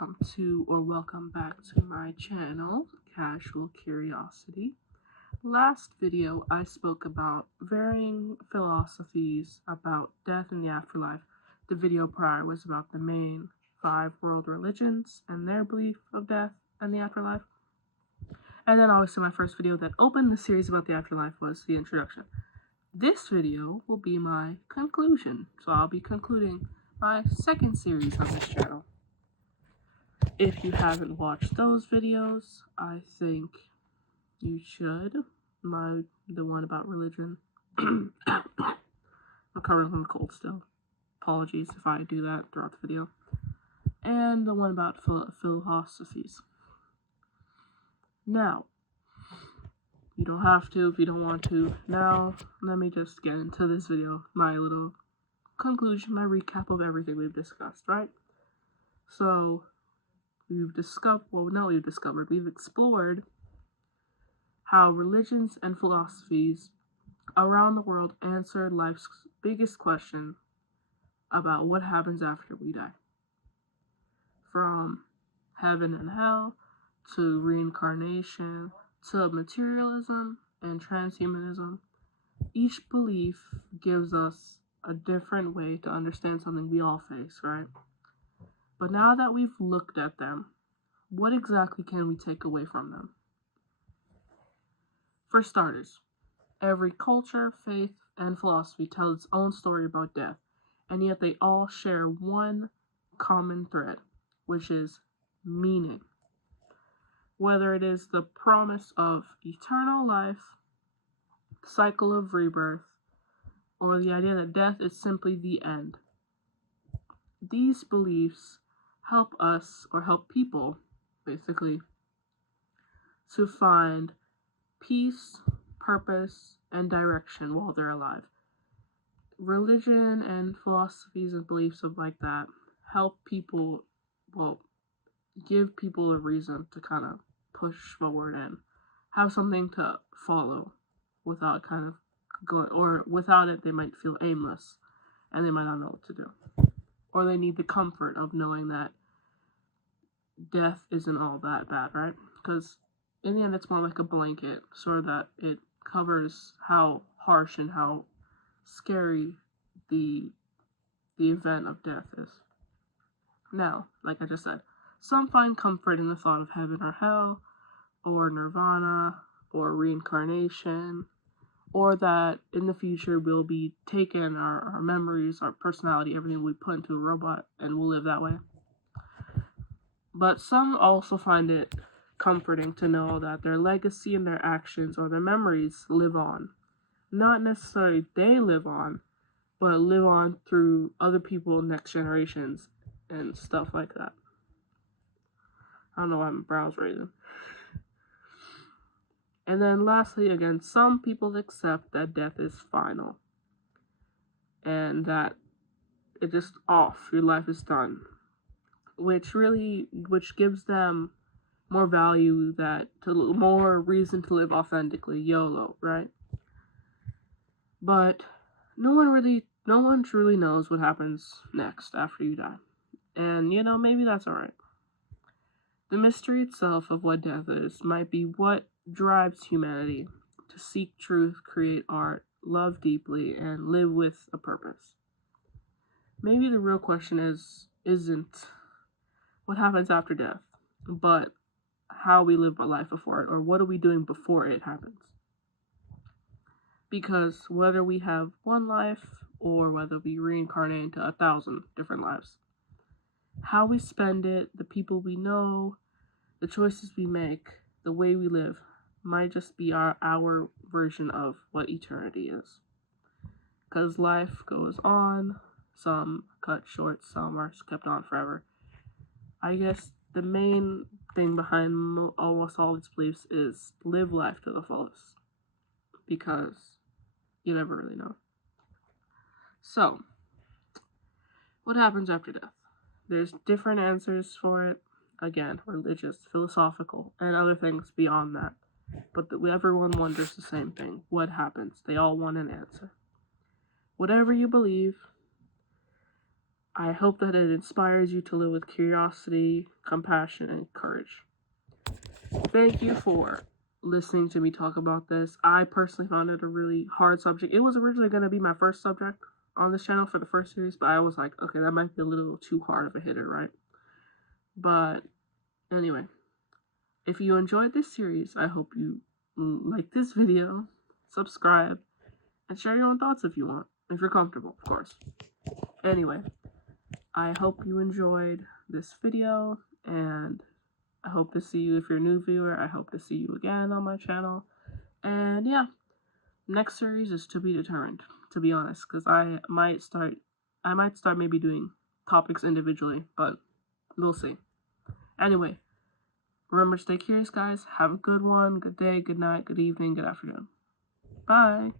welcome back to my channel, Casual Curiosity. Last video I spoke about varying philosophies about death and the afterlife. The video prior was about the main 5 world religions and their belief of death and the afterlife. And then obviously my first video that opened the series about the afterlife was the introduction. This video will be my conclusion, so I'll be concluding my second series on this channel. If you haven't watched those videos, I think you should. The one about religion. I'm recovering from the cold still. Apologies if I do that throughout the video. And the one about philosophies. Now, you don't have to if you don't want to. Now, let me just get into this video, my little conclusion, my recap of everything we've discussed, right? So, we've explored how religions and philosophies around the world answer life's biggest question about what happens after we die. From heaven and hell, to reincarnation, to materialism and transhumanism, each belief gives us a different way to understand something we all face, right? But now that we've looked at them, what exactly can we take away from them? For starters, every culture, faith, and philosophy tells its own story about death, and yet they all share one common thread, which is meaning. Whether it is the promise of eternal life, the cycle of rebirth, or the idea that death is simply the end. These beliefs help us, or help people, basically, to find peace, purpose, and direction while they're alive. Religion and philosophies and beliefs of like that help people, give people a reason to kind of push forward and have something to follow without kind of going, or without it they might feel aimless and they might not know what to do. Or they need the comfort of knowing that death isn't all that bad, right? Because in the end, it's more like a blanket, so that it covers how harsh and how scary the event of death is. Now, like I just said, some find comfort in the thought of heaven or hell, or nirvana, or reincarnation, or that in the future we'll be taken, our memories, our personality, everything we put into a robot, and we'll live that way. But some also find it comforting to know that their legacy and their actions or their memories live on. Not necessarily they live on, but live on through other people, next generations, and stuff like that. I don't know why my brows raising. And then lastly, again, some people accept that death is final. And that it's just off, your life is done. Which gives them more value, more reason to live authentically, YOLO, right? But no one truly knows what happens next after you die. And maybe that's alright. The mystery itself of what death is might be what drives humanity to seek truth, create art, love deeply, and live with a purpose. Maybe the real question isn't what happens after death, but how we live our life before it, or what are we doing before it happens. Because whether we have one life, or whether we reincarnate into 1,000 different lives, how we spend it, the people we know, the choices we make, the way we live, might just be our version of what eternity is. Because life goes on, some cut short, some are kept on forever. I guess the main thing behind almost all these beliefs is live life to the fullest. Because you never really know. So, what happens after death? There's different answers for it. Again, religious, philosophical, and other things beyond that. But everyone wonders the same thing. What happens? They all want an answer. Whatever you believe, I hope that it inspires you to live with curiosity, compassion, and courage. Thank you for listening to me talk about this. I personally found it a really hard subject. It was originally going to be my first subject on this channel for the first series, but I was like, okay, that might be a little too hard of a hitter, right? But anyway, if you enjoyed this series, I hope you like this video, subscribe, and share your own thoughts if you want, if you're comfortable, of course. Anyway, I hope you enjoyed this video, and I hope to see you. If you're a new viewer, I hope to see you again on my channel. And yeah, next series is to be determined, to be honest, because I might start maybe doing topics individually, but we'll see. Anyway, remember to stay curious, guys. Have a good one, good day, good night, good evening, good afternoon. Bye.